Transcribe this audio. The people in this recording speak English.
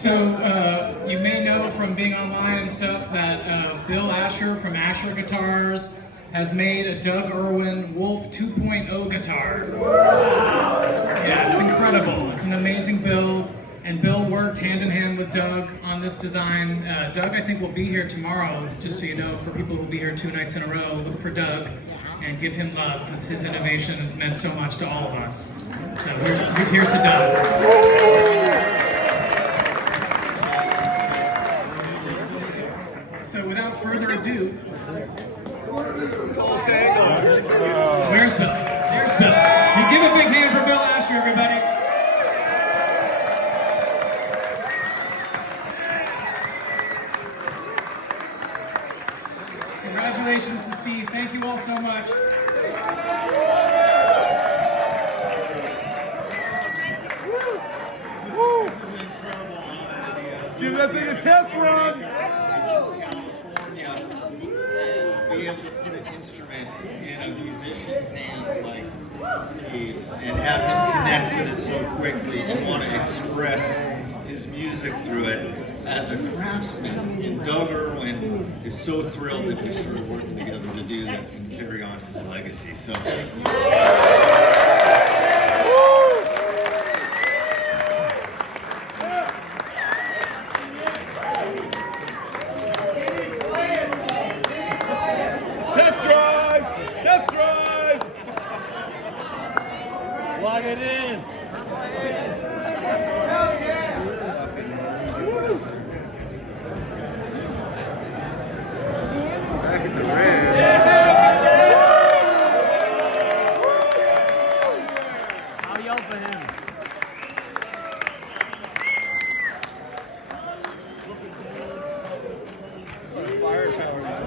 So you may know from being online and stuff that Bill Asher from Asher Guitars has made a Doug Irwin Wolf 2.0 guitar. Yeah, it's incredible. It's an amazing build, and Bill worked hand in hand with Doug on this design. Doug, I think, will be here tomorrow, just so you know, for people who will be here 2 nights in a row. Look for Doug and give him love, because his innovation has meant so much to all of us. So here's to Doug. So without further ado, where's Bill? There's Bill. You give a big hand for Bill Asher, everybody. Congratulations to Steve. Thank you all so much. This is incredible. Give that thing a test run. Be able to put an instrument in a musician's hands like Steve and have him connect with it so quickly and want to express his music through it as a craftsman. And Doug Irwin is so thrilled that we started working together to do this and carry on his legacy. So. Test drive! Plug it in! Back at the red. I'll yell for him.